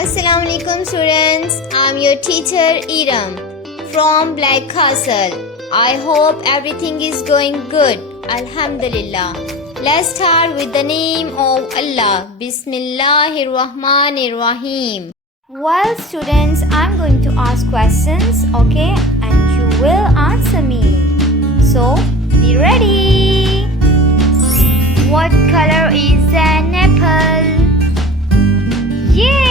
Assalamu alaikum students. I'm your teacher Irum from Black Castle. I hope everything is going good. Alhamdulillah. Let's start with the name of Allah. Bismillahirrahmanirrahim. Well students, I'm going to ask questions, okay? And you will answer me. So, be ready. What color is an apple? Yeah!